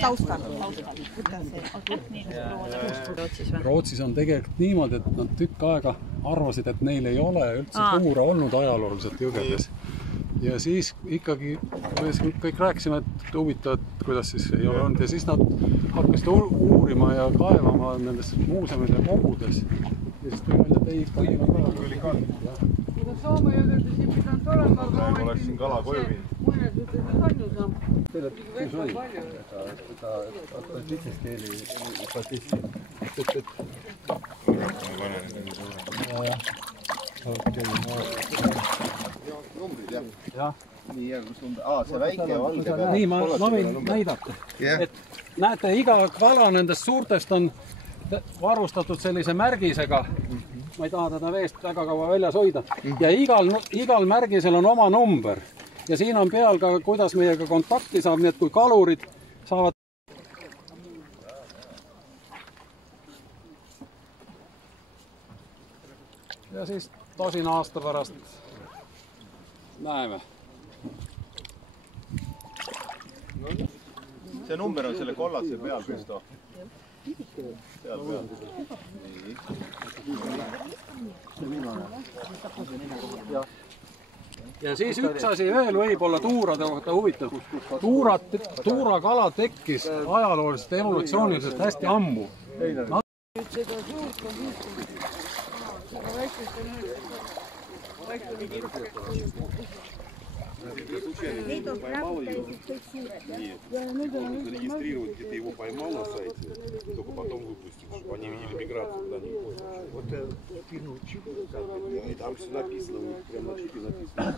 taustal. Rootsis on tegelikult niimoodi, et nad tükk aega arvasid, et neil ei ole üldse tuure olnud ajalooliselt jõgedes. Ja siis ikkagi kõik rääkisime, et huvitav, et kuidas siis ei ole olnud. Ja siis nad hakkasid uurima ja kaevama nendes muuseumide kogudes. Ja siis tuli välja, et ei ka. Soome jõgedes ei pidanud olema, aga praegu oleks siin kala koju viinud. mõned ütlesid kannu saab. Teile kus oli? Seda atletiskeeli patissi. Numbrid, jah? Jah. Nii, kus number? See väike ja valge peal. Nii, ma võin näidata. Et näete, iga kala nendest suurtest on varustatud sellise märgisega. Ma ei taha teda veest väga kaua väljas hoida. Ja igal märgisel on oma number. Ja siin on peal ka, kuidas meiega kontakti saab, nii et kui kalurid saavad. Ja siis tosin aasta pärast näeme. See number on selle kollase peal, Kristo. Seal peal. Ja siis üks asi veel võib olla tuurade kohta huvitav. Tuurakala tekkis ajalooliselt ja evolutsiooniliselt hästi ammu. Seda suurt on viiskümmend. Seda väikest on Neid on praegu täisid kõik suured. Зарегистрировать, где ты его поймал на сайте, только потом выпустишь, чтобы они видели миграцию куда-нибудь. Вот и там все написано, прямо на чипе написано.